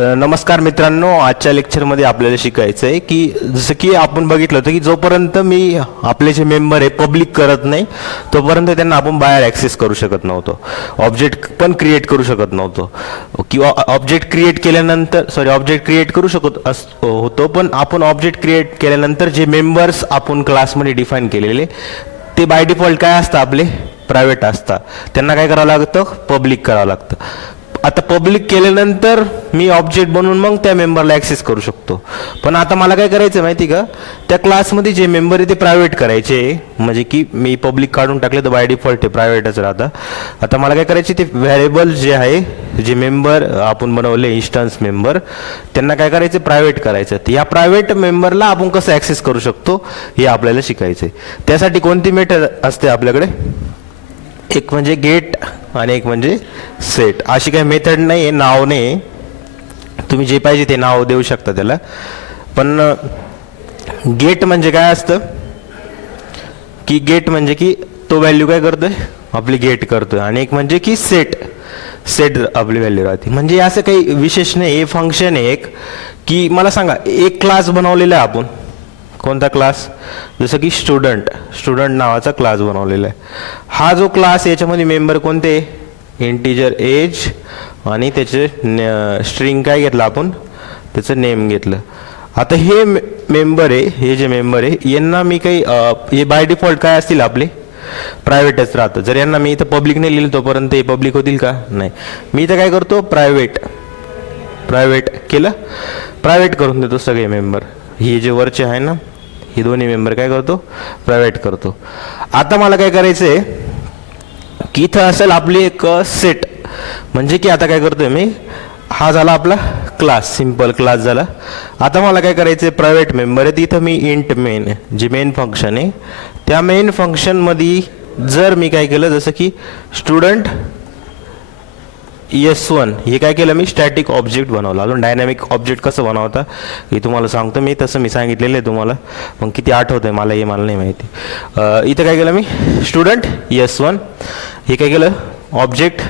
नमस्कार मित्रांनो, आजच्या लेक्चरमध्ये आपल्याला शिकायचं आहे की जसं की आपण बघितलं होतं की जोपर्यंत मी आपले जे मेंबर आहे पब्लिक करत नाही तोपर्यंत त्यांना आपण बाहेर ॲक्सेस करू शकत नव्हतो, ऑब्जेक्ट पण क्रिएट करू शकत नव्हतो किंवा ऑब्जेक्ट क्रिएट केल्यानंतर ऑब्जेक्ट क्रिएट करू शकत होतो, पण आपण ऑब्जेक्ट क्रिएट केल्यानंतर जे मेंबर्स आपण क्लासमध्ये डिफाईन केलेले ते बाय डिफॉल्ट काय असतं, आपले प्रायव्हेट असतात. त्यांना काय करावं लागतं, पब्लिक करावं लागतं. आता पब्लिक केल्यानंतर मी ऑब्जेक्ट बनवून मग त्या मेंबरला ॲक्सेस करू शकतो. पण आता मला काय करायचं माहिती का, त्या क्लासमध्ये जे मेंबर आहे ते प्रायव्हेट करायचे, म्हणजे की मी पब्लिक काढून टाकले तर बाय डिफॉल्ट ते प्रायव्हेटच राहतं. आता मला काय करायचे, ते व्हेरिएबल जे आहे, जे मेंबर आपण बनवले इन्स्टन्स मेंबर, त्यांना काय करायचं, प्रायव्हेट करायचं. या प्रायव्हेट मेंबरला आपण कसं ॲक्सेस करू शकतो हे आपल्याला शिकायचं आहे. त्यासाठी कोणती मेथड असते आपल्याकडे, एक म्हणजे गेट आणि एक म्हणजे सेट. अशी काही मेथड नाही आहे, नाव नाही, तुम्ही जे पाहिजे ते नाव देऊ शकता त्याला. पण गेट म्हणजे काय असतं की गेट म्हणजे की तो व्हॅल्यू काय करतोय, आपली गेट करतोय. आणि एक म्हणजे की सेट आपली व्हॅल्यू राहते. म्हणजे असं काही विशेष नाही, हे फंक्शन आहे एक, की मला सांगा एक क्लास बनवलेला आहे आपण. कोणता क्लास, जसं की स्टुडंट नावाचा क्लास बनवलेला आहे. हा जो क्लास याच्यामध्ये मेंबर कोणते, इंटिजर एज आणि त्याचे स्ट्रिंग काय घेतलं आपण, त्याचं नेम घेतलं. आता हे मेंबर आहे, हे जे मेंबर आहे यांना मी काही हे बाय डिफॉल्ट काय असतील, आपले प्रायव्हेटच राहतं. जर यांना मी इथं पब्लिक नाही लिहिलं तोपर्यंत हे पब्लिक होतील का, नाही. मी इथं काय करतो, प्रायव्हेट केलं, प्रायव्हेट करून देतो सगळे मेंबर. हे जे वरचे आहे ना, हे दोन्ही मेंबर काय करतो, प्रायव्हेट करतो. आता मला काय करायचं आहे की इथं असेल आपली एक सेट, म्हणजे की आता काय करतोय मी, हा झाला आपला क्लास, सिंपल क्लास झाला. आता मला काय करायचं आहे, प्रायव्हेट मेंबर आहे तिथं मी इंट मेन, जे मेन फंक्शन आहे त्या मेन फंक्शनमध्ये जर मी काय केलं, जसं की स्टुडंट S1 हे काय केलं, मी स्टॅटिक ऑब्जेक्ट बनवला. अजून डायनॅमिक ऑब्जेक्ट कसं बनवता हे तुम्हाला सांगतो मी, तसं मी सांगितलेलं आहे तुम्हाला, पण किती आठवतं आहे मला हे मला नाही माहिती. इथं काय केलं मी, स्टुडंट S1 हे काय केलं, ऑब्जेक्ट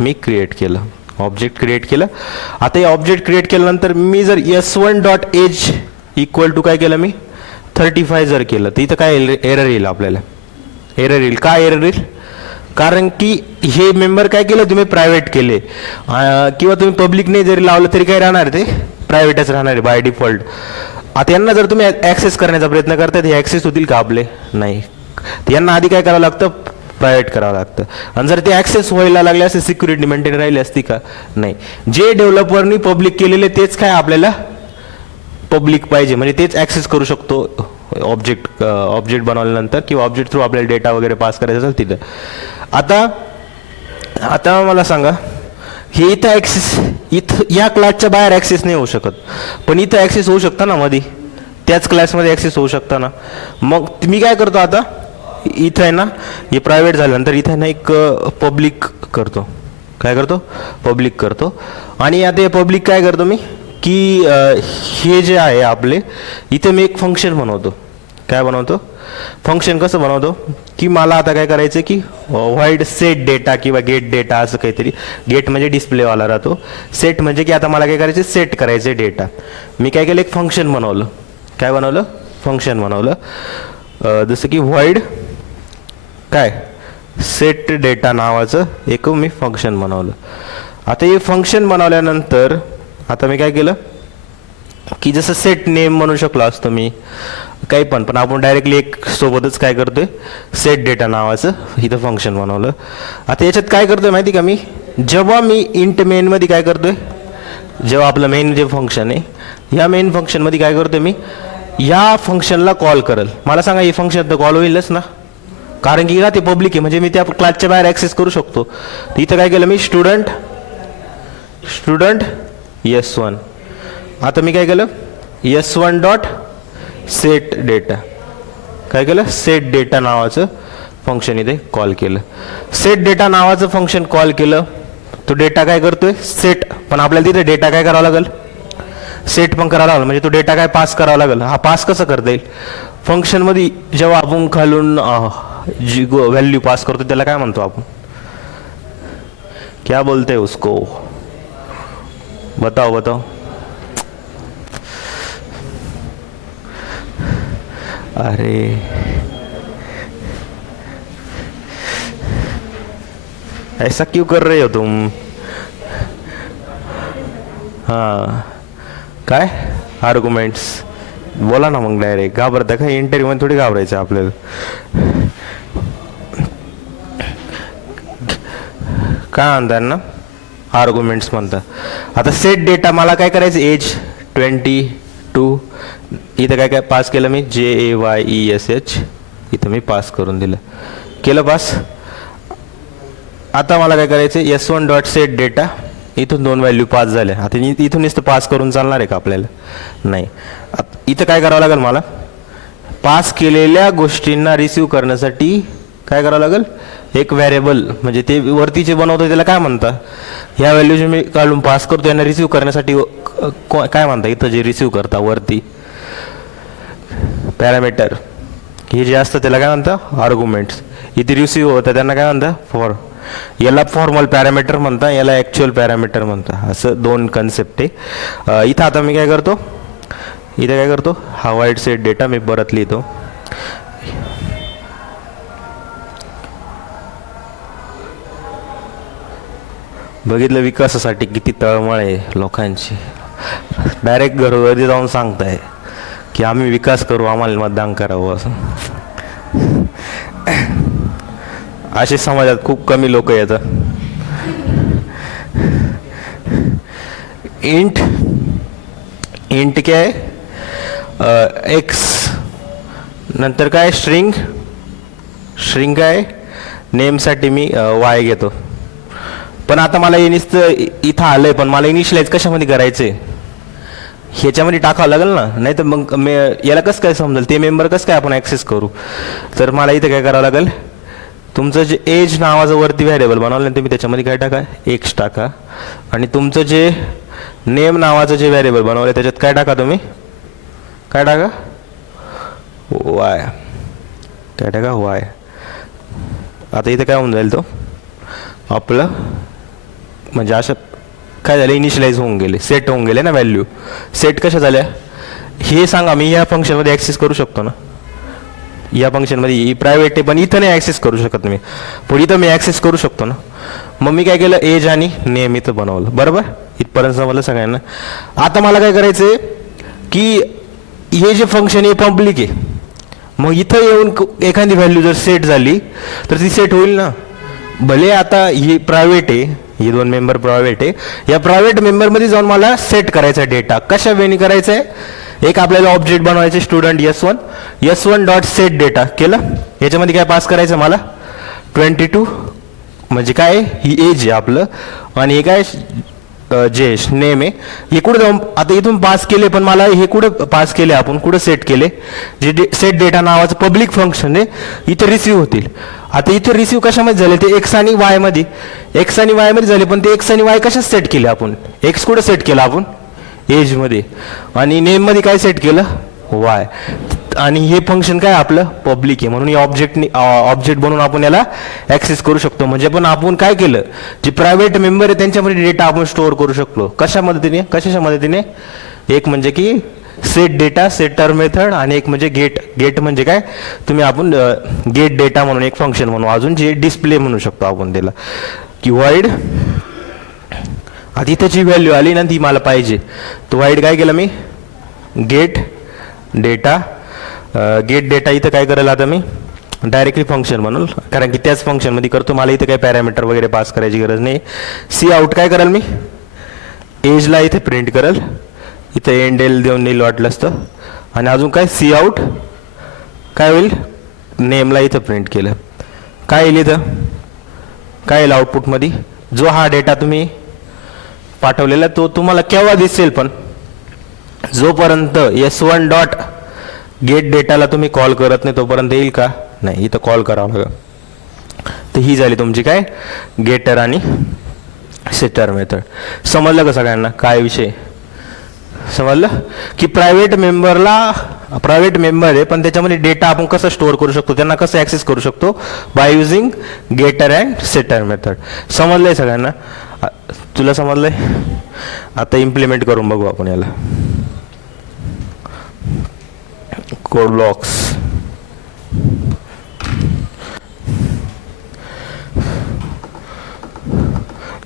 मी क्रिएट केलं, ऑब्जेक्ट क्रिएट केलं. आता हे ऑब्जेक्ट क्रिएट केल्यानंतर मी जर S1 dot age equal to काय केलं, मी 35 जर केलं तर इथं काय एरर येईल, आपल्याला एरर येईल. काय एरर येईल, कारण की हे मेंबर काय केलं, तुम्ही प्रायव्हेट केले किंवा तुम्ही पब्लिक नाही जरी लावलं तरी काय राहणार, ते प्रायव्हेटच राहणार आहे बाय डिफॉल्ट. आता यांना जर तुम्ही ॲक्सेस करण्याचा प्रयत्न करताय हे ॲक्सेस होतील का, आपले नाही. यांना आधी काय करावं लागतं, प्रायव्हेट करावं लागतं. आणि जर ते ॲक्सेस व्हायला लागले असे सिक्युरिटी मेंटेन राहिली असती का, नाही. जे डेव्हलपरनी पब्लिक केलेले तेच काय आपल्याला पब्लिक पाहिजे, म्हणजे तेच ॲक्सेस करू शकतो ऑब्जेक्ट बनवल्यानंतर, किंवा ऑब्जेक्ट थ्रू आपल्याला डेटा वगैरे पास करायचा असेल तिथं. आता मला सांगा, हे इथं इथं या क्लासच्या बाहेर ॲक्सेस नाही होऊ शकत, पण इथं ॲक्सेस होऊ शकता ना, मध्ये त्याच क्लासमध्ये ॲक्सेस होऊ शकता ना. मग मी काय करतो, आता इथं आहे ना, हे प्रायव्हेट झाल्यानंतर इथं आहे ना एक पब्लिक करतो. काय करतो, पब्लिक करतो. आणि आता हे पब्लिक काय करतो मी, की हे जे आहे आपले इथे मी एक फंक्शन बनवतो. काय बनवतो, फंक्शन कसं बनवतो, की मला आता काय करायचं की व्हाईड सेट डेटा किंवा गेट डेटा असं काहीतरी. गेट म्हणजे डिस्प्लेवाला राहतो, सेट म्हणजे की आता मला काय करायचं, सेट करायचं डेटा. मी काय केलं, एक फंक्शन बनवलं. काय बनवलं, फंक्शन बनवलं. जसं की व्हाईड काय सेट डेटा नावाचं एक मी फंक्शन बनवलं. आता हे फंक्शन बनवल्यानंतर आता मी काय केलं, की जसं सेट नेम म्हणू शकलो असतो मी काही पण आपण डायरेक्टली एक सोबतच काय करतोय, सेट डेटा नावाचं इथं फंक्शन बनवलं. आता याच्यात काय करतोय माहिती का, मी जेव्हा मी इंट मेनमध्ये काय करतोय, जेव्हा आपलं मेन जे फंक्शन आहे ह्या मेन फंक्शनमध्ये काय करतोय, मी या फंक्शनला कॉल करेल. मला सांगा हे फंक्शन तर कॉल होईलच ना, कारण की का ते पब्लिक आहे, म्हणजे मी त्या क्लासच्या बाहेर ॲक्सेस करू शकतो. इथं काय केलं मी, स्टुडंट S1. आता मी काय केलं, S1 डॉट सेट डेटा, काय केलं, सेट डेटा नावाचं फंक्शन इथे कॉल केलं. सेट डेटा नावाचं फंक्शन कॉल केलं, तो डेटा काय करतोय, सेट. पण आपल्याला तिथे डेटा काय करावं लागेल, सेट पण करावं लागेल, म्हणजे तो डेटा काय पास करावा लागेल. हा पास कसं करता येईल, फंक्शनमध्ये जेव्हा आपण खालून जी व्हॅल्यू पास करतो त्याला काय म्हणतो आपण, क्या बोलते उसको, बताओ बताओ. अरे ऐसा क्यों कर रहे हो तुम. हां काय आर्ग्युमेंट्स बोला ना मग डायरेक्ट. घाबरता का इंटरव्ह्यू मध्ये? थोडी घाबरायचं आपल्याला. काय म्हणतात ना आर्ग्युमेंट्स म्हणतात. आता सेट डेटा मला काय करायचं एज 22 इथं काय काय पास केलं मी JAYESH इथं मी पास करून दिलं केलं पास. आता मला काय करायचं S1 डॉट सेट डेटा इथून 2 व्हॅल्यू पास झाल्या. आता इथून नुसतं पास करून चालणार आहे का आपल्याला? नाही. इथं काय करावं लागेल मला पास केलेल्या गोष्टींना रिसीव करण्यासाठी काय करावं लागेल एक व्हेरिएबल म्हणजे ते वरती जे बनवतो त्याला काय म्हणता ह्या व्हॅल्यू जे मी काढून पास करतो यांना रिसीव करण्यासाठी काय म्हणता इथं जे रिसीव करता वरती पॅरामीटर हे जे असतं त्याला काय म्हणतं आर्ग्युमेंट्स. इथे रिसीव होतं त्यांना काय म्हणतं याला फॉर्मल पॅरामीटर म्हणता याला ॲक्च्युअल पॅरामीटर म्हणता. असं 2 कन्सेप्ट आहे. इथं आता मी काय करतो इथे काय करतो हा वाईड सेट डेटा मी परत लिहितो. बघितलं विकासासाठी किती तळमळ आहे लोकांची. डायरेक्ट घरोघरी जाऊन सांगताय की आम्ही विकास करू आम्हाला मतदान करावं असं. असे समाजात खूप कमी लोक येतात. इंट काय एक्स नंतर काय स्ट्रिंग काय नेमसाठी मी वाय घेतो. पण आता मला हे नुसतं इथं आलंय पण मला इनिशियलाइज कशामध्ये करायचंय ह्याच्यामध्ये टाकावं लागेल ना. नाही तर मग याला कसं काय समजेल ते मेंबर कसं काय आपण ॲक्सेस करू. तर मला इथं काय करावं लागेल तुमचं जे एज नावाचं वरती व्हेरिएबल बनवलं तुम्ही त्याच्यामध्ये काय टाका एक्स टाका आणि तुमचं जे नेम नावाचं जे व्हेरिएबल बनवलं त्याच्यात काय टाका तुम्ही काय टाका वाय काय टाका वाय. आता इथं काय होऊन जाईल तो आपलं म्हणजे असं काय झालं इनिशियलाइज होऊन गेले सेट होऊन गेले ना व्हॅल्यू. सेट कशा झाल्या हे सांगा. मी या फंक्शनमध्ये ॲक्सेस करू शकतो ना या फंक्शनमध्ये प्रायव्हेट आहे पण इथं नाही ॲक्सेस करू शकत मी पण इथं मी ॲक्सेस करू शकतो ना. मग मी काय केलं एज आणि नेम इथं बनवलं बरोबर. इथपर्यंत समजलं सगळ्यांना. आता मला काय करायचं आहे की हे जे फंक्शन आहे पब्लिक आहे. मग इथं येऊन एखादी व्हॅल्यू जर सेट झाली तर ती सेट होईल ना. भले आता ही प्रायव्हेट आहे ही 2 मेंबर प्रायव्हेट आहे. या प्रायव्हेट मेंबरमध्ये जाऊन मला सेट करायचा डेटा कशा वेळी करायचा आहे. एक आपल्याला ऑब्जेक्ट बनवायचे student S1 dot set data केलं. याच्यामध्ये काय पास करायचं मला 22 म्हणजे काय ही एज आहे आपलं आणि हे काय जे नेम आहे. हे कुठं जाऊन आता इथून पास केले पण मला हे कुठं पास केले आपण कुठं सेट केले जे सेट डेटा नावाचं पब्लिक फंक्शन आहे इथं रिसीव्ह होतील. आता इथे रिसीव्ह कशामध्ये झाले ते एक्स आणि वाय मध्ये झाले पण ते एक्स आणि वाय कशात सेट केले आपण एक्स कुठं सेट केला आपण एजमध्ये आणि नेममध्ये काय सेट केलं वाय. आणि हे फंक्शन काय आपलं पब्लिक आहे म्हणून या ऑब्जेक्ट बनवून आपण याला ॲक्सेस करू शकतो. म्हणजे पण आपण काय केलं जे प्रायव्हेट मेंबर आहे त्यांच्यामध्ये डेटा आपण स्टोअर करू शकतो कशाच्या मदतीने एक म्हणजे की सेट डेटा सेटर मेथड आणि एक म्हणजे गेट म्हणजे काय तुम्ही आपण गेट डेटा म्हणून एक फंक्शन म्हणून अजून जे डिस्प्ले म्हणू शकतो आपण त्याला की वाईड. आधी त्याची व्हॅल्यू आली ना ती मला पाहिजे तो वाईड काय केलं मी गेट डेटा इथं काय करेल आता मी डायरेक्टली फंक्शन म्हणून कारण की त्याच फंक्शनमध्ये करतो. मला इथं काही पॅरामीटर वगैरे पास करायची गरज नाही. सी आउट काय करेल मी एजला इथे प्रिंट करेल इथं एंडेल देऊन नेल वाटलं असतं आणि अजून काय सी आउट काय होईल नेमला इथं प्रिंट केलं काय येईल इथं काय येईल आउटपुटमध्ये जो हा डेटा तुम्ही पाठवलेला तो तुम्हाला केव्हा दिसेल पण जोपर्यंत S1 डॉट गेट डेटाला तुम्ही कॉल करत नाही तोपर्यंत येईल का नाही. इथं कॉल करावं लागेल. तर ही झाली तुमची काय गेटर आणि सेटर मेथड. समजलं का सगळ्यांना काय विषय समजलं की प्रायव्हेट मेंबर आहे, पण त्याच्यामध्ये डेटा आपण कसं स्टोअर करू शकतो, त्यांना कसं ॲक्सेस करू शकतो, by using getter and setter method. समजलंय सगळ्यांना? तुला समजलंय? आता इम्प्लिमेंट करून बघू आपण याला. Code blocks.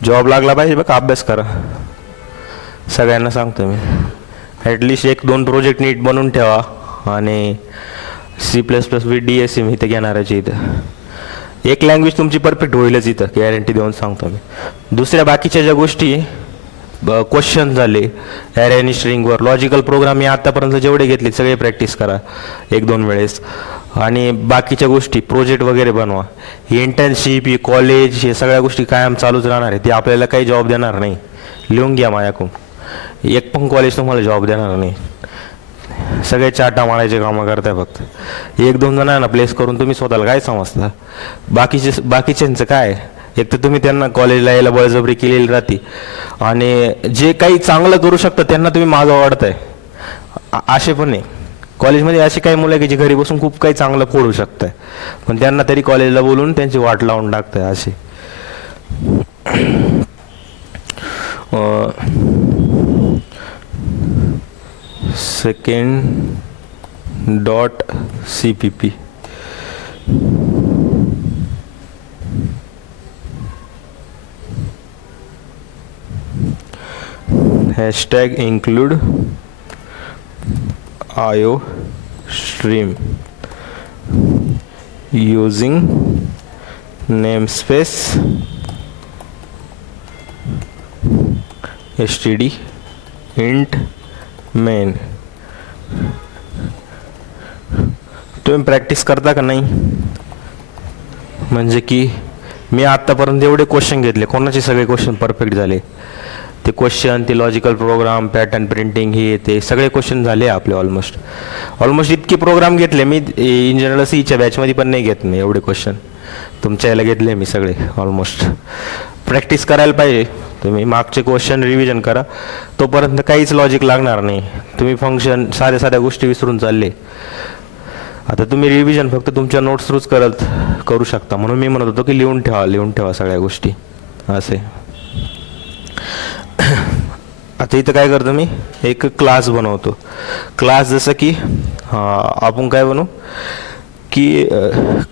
जॉब लागला पाहिजे बघा, अभ्यास करा. सगळ्यांना सांगतो मी, ॲटलिस्ट 1-2 प्रोजेक्ट नीट बनवून ठेवा. आणि C++ विथ DSM इथं घेणाराची इथं एक लँग्वेज तुमची परफेक्ट होईलच इथं, गॅरंटी देऊन सांगतो मी. दुसऱ्या बाकीच्या ज्या गोष्टी क्वेश्चन झाले ॲरे आणि स्ट्रिंगवर, लॉजिकल प्रोग्राम मी आतापर्यंत जेवढे घेतले सगळे प्रॅक्टिस करा 1-2 वेळेस. आणि बाकीच्या गोष्टी प्रोजेक्ट वगैरे बनवा. इंटर्नशिप, कॉलेज, हे सगळ्या गोष्टी कायम चालूच राहणार आहे. ते आपल्याला काही जॉब देणार नाही. लिहून घ्या माझ्याकडून, एक पण कॉलेज तुम्हाला जॉब देणार नाही. सगळे चाटा मारायचे कामं करताय फक्त. 1-2 जणांना प्लेस करून तुम्ही स्वतःला काय समजता? बाकीच्यांचं काय? एक तर तुम्ही त्यांना कॉलेजला यायला बळजबरी केलेली राहते, आणि जे काही चांगलं करू शकतं त्यांना तुम्ही मागं वाढताय. असे पण नाही. कॉलेजमध्ये अशी काही मुलं आहे की जे घरी बसून खूप काही चांगलं फोडू शकताय, पण त्यांना तरी कॉलेजला बोलून त्यांची वाट लावून टाकताय असे. second.cpp hashtag include IO stream using namespace std int main. तुम्ही प्रॅक्टिस करता का नाही? म्हणजे की मी आत्तापर्यंत एवढे क्वेश्चन घेतले, कोणाचे सगळे क्वेश्चन परफेक्ट झाले. ते क्वेश्चन, ते लॉजिकल प्रोग्राम, पॅटर्न प्रिंटिंग, हे ते सगळे क्वेश्चन झाले आपले. ऑलमोस्ट इतके प्रोग्राम घेतले मी. इन जनरल सीच्या बॅचमध्ये पण नाही घेत मी एवढे क्वेश्चन. तुमच्या याला घेतले मी सगळे ऑलमोस्ट. प्रॅक्टिस करायला पाहिजे तुम्ही. मागचे क्वेश्चन रिव्हिजन करा, तोपर्यंत काहीच लॉजिक लागणार नाही. तुम्ही फंक्शन, साध्या गोष्टी विसरून चालले. आता तुम्ही रिव्हिजन फक्त तुमच्या नोट्स थ्रूच करू शकता. म्हणून मी म्हणत होतो की लिहून ठेवा सगळ्या गोष्टी असे. आता इथं काय करतो मी, एक क्लास बनवतो. क्लास जसं की आपण काय बनवू की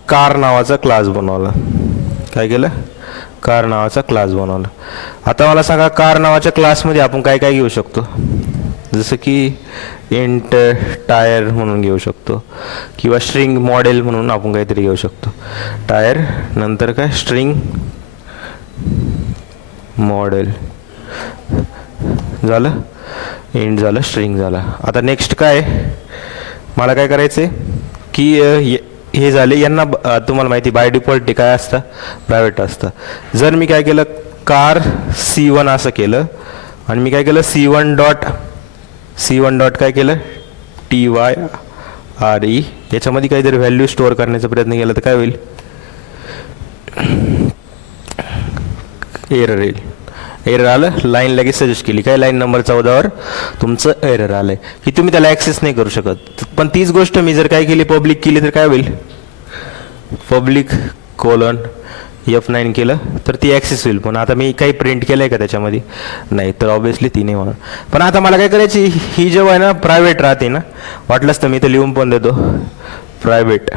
कार नावाचा क्लास बनवला. काय केलं? कार नावाचा क्लास बनवला. आता मला सांगा, कार नावाच्या क्लासमध्ये आपण काय काय घेऊ शकतो? जसं की इंट टायर म्हणून घेऊ शकतो, किंवा स्ट्रिंग मॉडेल म्हणून आपण काहीतरी घेऊ शकतो. टायर नंतर काय, स्ट्रिंग मॉडेल झालं, इंट झालं, स्ट्रिंग झालं. आता नेक्स्ट काय, मला काय करायचं आहे की हे झाले. यांना तुम्हाला माहिती बाय डिफॉल्ट काय असतं, प्रायव्हेट असतं. जर मी काय केलं, कार C1 असं केलं, आणि मी काय केलं C1 डॉट काय केलं TYRE, याच्यामध्ये काहीतरी व्हॅल्यू स्टोअर करण्याचा प्रयत्न केला तर काय होईल, एरर येईल. एरर आलं, लाईन लगेच सजेस्ट केली, काय लाईन नंबर 14वर तुमचं एरर आलंय की तुम्ही त्याला ॲक्सेस नाही करू शकत. पण तीच गोष्ट मी जर काय केली, पब्लिक केली तर काय होईल, पब्लिक F9 केलं तर ती ॲक्सेस होईल. पण आता मी काही प्रिंट केलं आहे का त्याच्यामध्ये? नाही, तर ऑब्विसली ती नाही म्हणून. पण आता मला काय करायची, ही जेव्हा आहे ना प्रायव्हेट राहते ना, वाटलंच तर मी इथं लिहून पण देतो, प्रायव्हेट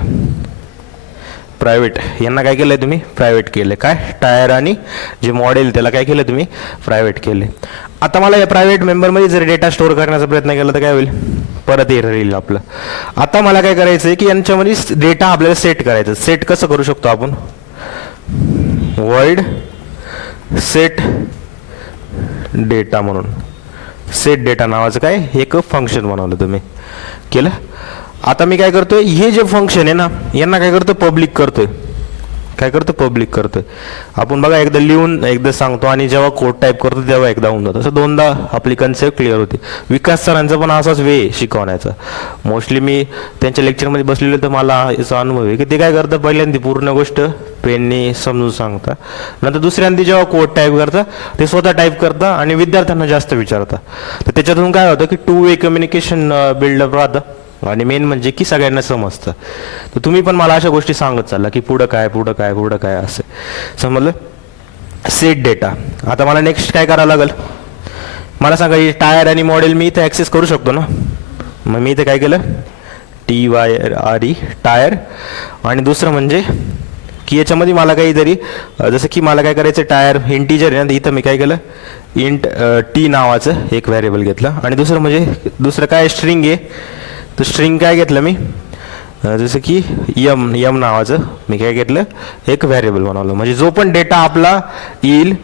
यांना काय केलं आहे तुम्ही, प्रायव्हेट केलं. काय टायर आणि जे मॉडेल त्याला काय केलं तुम्ही, प्रायव्हेट केले. आता मला या प्रायव्हेट मेंबरमध्ये जर डेटा स्टोअर करण्याचा प्रयत्न केला तर काय होईल, परत एरर येईल आपलं. आता मला काय करायचं आहे की यांच्यामध्ये डेटा आपल्याला सेट करायचं. सेट कसं करू शकतो आपण, void set डेटा म्हणून, सेट डेटा नावाचं काय एक फंक्शन बनवलं तुम्ही, केलं. आता मी काय करतोय, हे जे फंक्शन आहे ना यांना काय करतो, पब्लिक करतोय. काय करतो, पब्लिक करतोय. आपण बघा एकदा लिहून एकदा सांगतो आणि जेव्हा कोड टाईप करतो तेव्हा एकदा होऊन जातो. असं दोनदा आपली कन्सेप्ट क्लिअर होते. विकास सरांचा पण असाच वे शिकवण्याचा. मोस्टली मी त्यांच्या लेक्चरमध्ये बसलेलो तर मला याचा अनुभव आहे की ते काय करतं, पहिल्यांदा पूर्ण गोष्ट पेनने समजून सांगता, नंतर दुसऱ्यांदा जेव्हा कोड टाईप करता ते स्वतः टाईप करता आणि विद्यार्थ्यांना जास्त विचारता. तर त्याच्यातून काय होतं की 2 वे कम्युनिकेशन बिल्डअप राहतं आणि मेन म्हणजे की सगळ्यांना समजतं. तर तुम्ही पण मला अशा गोष्टी सांगत चालला की पुढं काय पुढं काय पुढं काय असं समजलं. Set data. आता मला नेक्स्ट काय करावं लागेल, मला सांगा ही टायर आणि मॉडेल मी इथं ॲक्सेस करू शकतो ना. मग मी इथं काय केलं, TYRE टायर, आणि दुसरं म्हणजे की याच्यामध्ये मला काहीतरी जसं की मला काय करायचं, टायर इंटिजर आहे ना, इथं मी काय केलं इंट टी नावाचं एक व्हेरिएबल घेतलं, आणि दुसरं म्हणजे दुसरं काय स्ट्रिंग आहे, तर स्ट्रिंग काय घेतलं मी जसं की यम नावाचं मी काय घेतलं एक व्हेरिएबल बनवलं. म्हणजे जो पण डेटा आपला येईल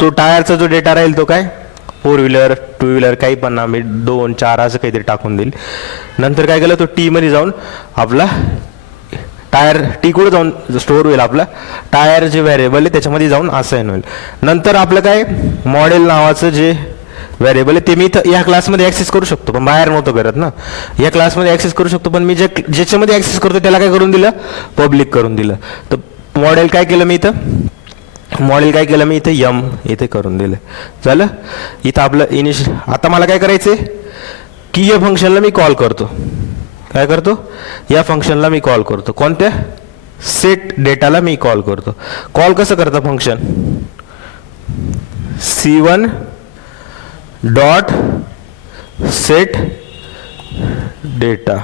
तो टायरचा जो डेटा राहील तो काय 4 व्हीलर 2 व्हीलर काही पण आम्ही 2 4 असं काहीतरी टाकून देईल. नंतर काय केलं, तो टी मध्ये जाऊन आपला टायर टी कुठं जाऊन स्टोअर होईल, आपला टायर जे व्हेरिएबल आहे त्याच्यामध्ये जाऊन असाइन होईल. नंतर आपलं काय मॉडेल नावाचं जे व्हेरिएबल आहे ते मी इथं या क्लासमध्ये ॲक्सेस करू शकतो, पण बाहेर नव्हतं करत ना. या क्लासमध्ये ॲक्सेस करू शकतो, पण मी ज्याच्यामध्ये ॲक्सेस करतो त्याला काय करून दिलं, पब्लिक करून दिलं. तर मॉडेल काय केलं मी इथं यम इथे करून दिलं. झालं. इथं आपलं आता मला काय करायचं की या फंक्शनला मी कॉल करतो. काय करतो, या फंक्शनला मी कॉल करतो. कोणत्या, सेट डेटाला मी कॉल करतो. कॉल कसं करतं function, C1 dot set data.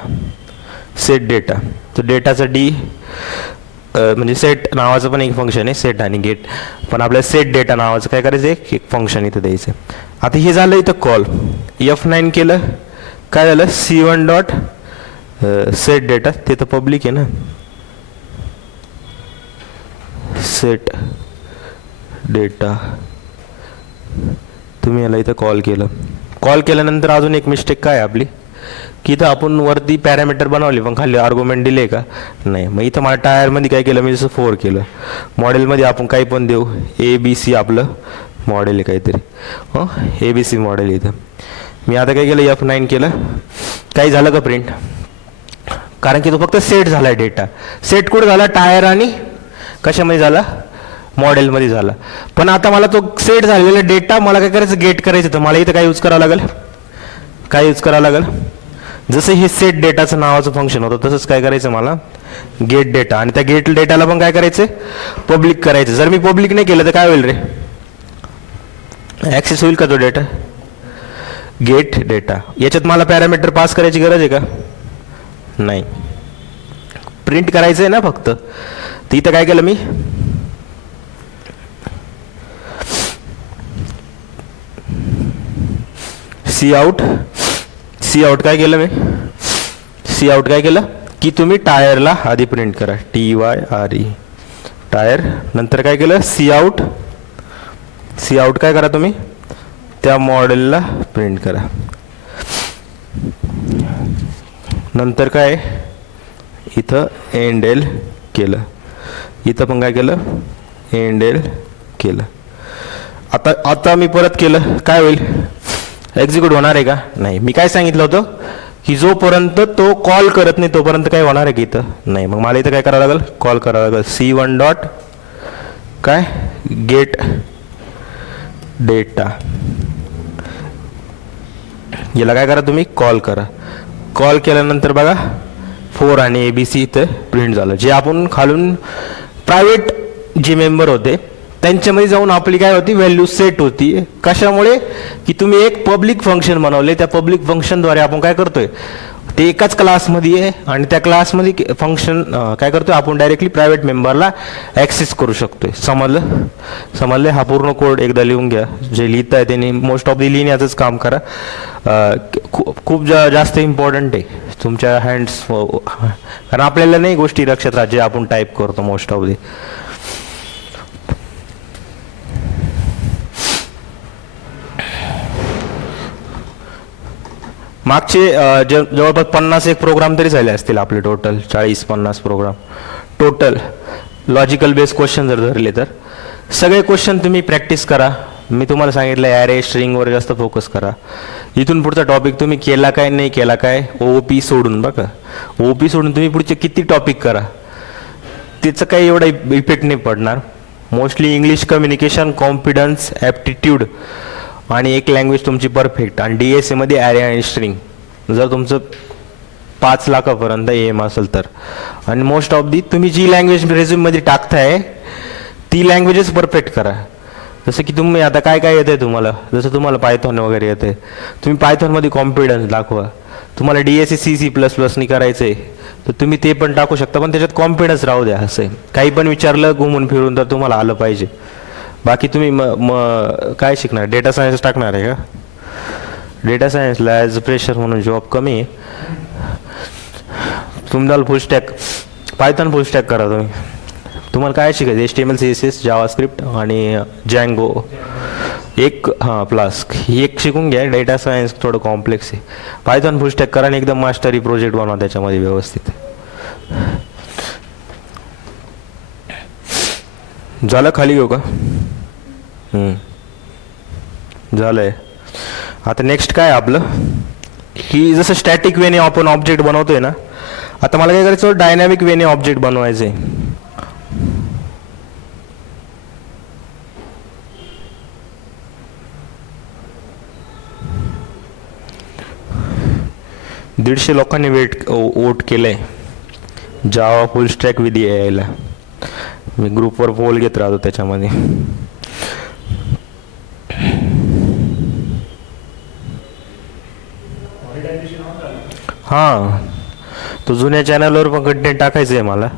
तर डेटाचा डी म्हणजे सेट नावाचं पण एक फंक्शन आहे, सेट आणि गेट, पण आपल्याला सेट डेटा नावाचं काय करायचं एक फंक्शन इथं द्यायचं. आता हे झालं इथं कॉल, F9 केलं, काय झालं C1 डॉट सेट डेटा, ते तर पब्लिक आहे ना, सेट डेटा. तुम्ही याला इथं कॉल केल्यानंतर अजून एक मिस्टेक काय आपली की इथं आपण वरती पॅरामीटर बनवले पण खाली आर्ग्युमेंट दिले का नाही. मग इथं मला टायरमध्ये काय केलं मी, जसं 4 केलं. मॉडेलमध्ये आपण काही पण देऊ, ABC आपलं मॉडेल आहे काहीतरी, ABC मॉडेल. इथं मी आता काय केलं F9 केलं, काही झालं का प्रिंट, कारण की तो फक्त सेट झाला आहे डेटा. सेट कुठं झाला, टायर आणि कशामध्ये झाला, मॉडेलमध्ये झाला. पण आता मला तो सेट झालेला डेटा मला काय करायचं, गेट करायचं. तर मला इथं काय यूज करावं लागेल, जसं हे सेट डेटाचं नावाचं फंक्शन होतं तसंच काय करायचं मला, गेट डेटा. आणि त्या गेट डेटाला पण काय करायचं, पब्लिक करायचं. जर मी पब्लिक नाही केलं तर काय होईल रे, ॲक्सेस होईल का तो डेटा, गेट डेटा. याच्यात मला पॅरामीटर पास करायची गरज आहे का नाही, प्रिंट करायचं आहे ना फक्त. तर इथं काय केलं मी, सी आउट काय केलं की तुम्ही टायरला आधी प्रिंट करा, TYRE टायर. नंतर काय केलं, सी आउट काय करा तुम्ही, त्या मॉडेलला प्रिंट करा. नंतर काय इथं एंडेल केलं, इथं पण काय केलं, एंडेल केलं. आता मी परत केलं, काय होईल, एक्झिक्यूट होणार आहे का नाही. मी काय सांगितलं होतं की जोपर्यंत तो कॉल करत नाही तोपर्यंत काय होणार आहे की इथं नाही. मग मला इथं काय करावं लागेल, कॉल करावं लागेल, C1 डॉट काय गेट डेटा. याला काय करा तुम्ही, कॉल करा. कॉल केल्यानंतर बघा 4 आणि ABC इथं प्रिंट झालं. जे आपण खालून प्रायव्हेट जे मेंबर होते त्यांच्यामध्ये जाऊन आपली काय होती, व्हॅल्यू सेट होती. कशामुळे की तुम्ही एक पब्लिक फंक्शन बनवले, त्या पब्लिक फंक्शनद्वारे आपण काय करतोय, ते एकाच क्लासमध्ये आहे आणि त्या क्लासमध्ये फंक्शन काय करतोय आपण, डायरेक्टली प्रायव्हेट मेंबरला ॲक्सेस करू शकतोय. समजलं. हा पूर्ण कोड एकदा लिहून घ्या. जे लिहित आहे त्यांनी मोस्ट ऑफ द लिहिण्याचंच काम करा. खूप जास्त इम्पॉर्टंट आहे तुमच्या हँड्स, कारण आपल्याला नाही गोष्टी लक्षात राहत जे आपण टाईप करतो मोस्ट ऑफ द. मागचे जवळपास 50 एक प्रोग्राम तरी झाले असतील आपले, total 40-50 program total. Logical based question जर धरले तर सगळे क्वेश्चन तुम्ही प्रॅक्टिस करा. मी तुम्हाला सांगितलं ॲरे स्ट्रिंगवर जास्त फोकस करा. इथून पुढचा टॉपिक तुम्ही केला काय नाही केला काय, OOP सोडून बघा, OOP सोडून तुम्ही पुढचे किती टॉपिक करा, त्याचं काही एवढा इफेक्ट नाही पडणार. Mostly English communication, confidence, aptitude आणि एक लँग्वेज तुमची परफेक्ट, आणि DSA मध्ये ॲरे आणि स्ट्रिंग जर तुमचं 5 लाखापर्यंत एम असेल तर. आणि मोस्ट ऑफ दी तुम्ही जी लँग्वेज रेझ्यूममध्ये टाकताय ती लँग्वेजेस परफेक्ट करा. जसं की तुम्ही आता काय काय येतं आहे तुम्हाला, जसं तुम्हाला पायथॉन वगैरे येतं आहे, तुम्ही पायथॉनमध्ये कॉन्फिडन्स दाखवा. तुम्हाला DSA C++नी करायचं आहे तर तुम्ही ते पण टाकू शकता, पण त्याच्यात कॉन्फिडन्स राहू द्या. असं आहे, काही पण विचारलं घुमून फिरून तर तुम्हाला आलं पाहिजे. बाकी तुम्ही काय शिकणार, डेटा सायन्स टाकणार आहे का? डेटा सायन्सला ॲज प्रेशर म्हणून जॉब कमी आहे. तुम्हाला फुल स्टॅक पायथॉन फुल स्टॅक करा तुम्ही. तुम्हाला काय शिकायचं, HTML CSS जावास्क्रिप्ट आणि जँगो एक फ्लास्क ही एक शिकून घ्या. डेटा सायन्स थोडं कॉम्प्लेक्स आहे. पायथॉन फुल स्टॅक करा आणि एकदम मास्टरी प्रोजेक्ट बनवा त्याच्यामध्ये व्यवस्थित. झालं, खाली घेऊ का? झालंय. आता नेक्स्ट काय आपलं, की जसं स्टॅटिक वेने आपण ऑब्जेक्ट बनवतोय ना, आता मला काय करायचं, डायनॅमिक वेने ऑब्जेक्ट बनवायचं आहे. दीडशे लोकांनी वोट केलंय Java full stack with AI ला. मी ग्रुपवर पोल घेत राहतो त्याच्यामध्ये. हां, तो जुन्या चॅनलवर पण कंटेंट टाकायचं आहे मला,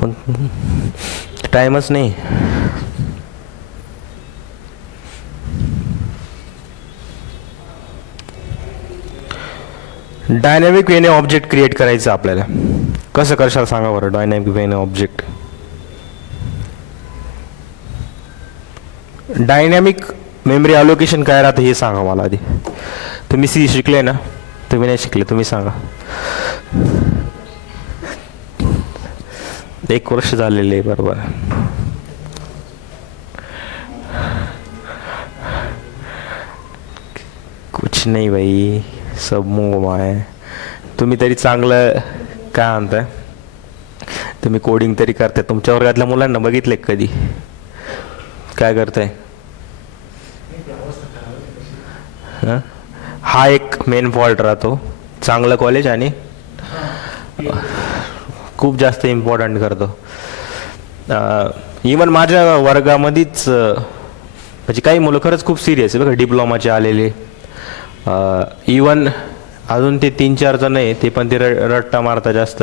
पण टाईमच नाही. डायनॅमिक वेने ऑब्जेक्ट क्रिएट करायचं आपल्याला. कसं करशाल सांगा बरं डायनॅमिक वेने ऑब्जेक्ट. डायनॅमिक मेमरी अलोकेशन काय राहतं हे सांगा मला आधी. तुम्ही C शिकले ना, तुम्ही नाही शिकले, तुम्ही सांगा. 1 वर्ष झालेले आहे बरोबर. कुछ नाही भाई, सब मोह आहे. तुम्ही तरी चांगलं काय म्हणताय, तुम्ही कोडिंग तरी करताय. तुमच्या वर्गातल्या मुलांना बघितले कधी काय करताय? हा एक मेन फॉल्ट राहतो. चांगलं कॉलेज आणि खूप जास्त इम्पॉर्टंट करतो. इवन माझ्या वर्गामध्येच म्हणजे काही मुलं खरंच खूप सिरियस आहे बघा, डिप्लोमाचे आलेले. इवन अजून ते 3-4 जण आहे, ते पण ते रट्टा मारता जास्त,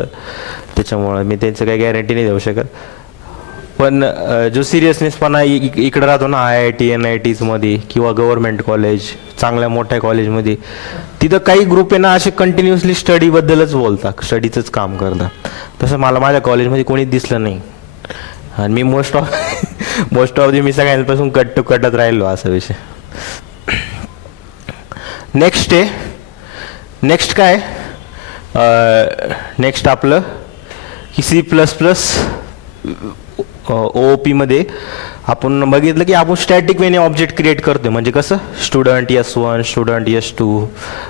त्याच्यामुळे मी त्यांचं काही गॅरंटी नाही देऊ शकत. पण जो सिरियसनेसपणा इकडं राहतो ना, IIT NITs मध्ये किंवा गव्हर्नमेंट कॉलेज, चांगल्या मोठ्या कॉलेजमध्ये, तिथं काही ग्रुप आहे ना असे कंटिन्युअसली स्टडीबद्दलच बोलतात, स्टडीचंच काम करतात. तसं मला माझ्या कॉलेजमध्ये कोणीच दिसलं नाही. आणि मी मोस्ट ऑफ मी सगळ्यांपासून कट टू कटत राहिलो, असा विषय. नेक्स्ट काय, नेक्स्ट आपलं की C++ OOP मध्ये आपण बघितलं की आपण स्टॅटिक वेने ऑब्जेक्ट क्रिएट करतोय. म्हणजे कसं, स्टुडंट S1, स्टुडंट S2.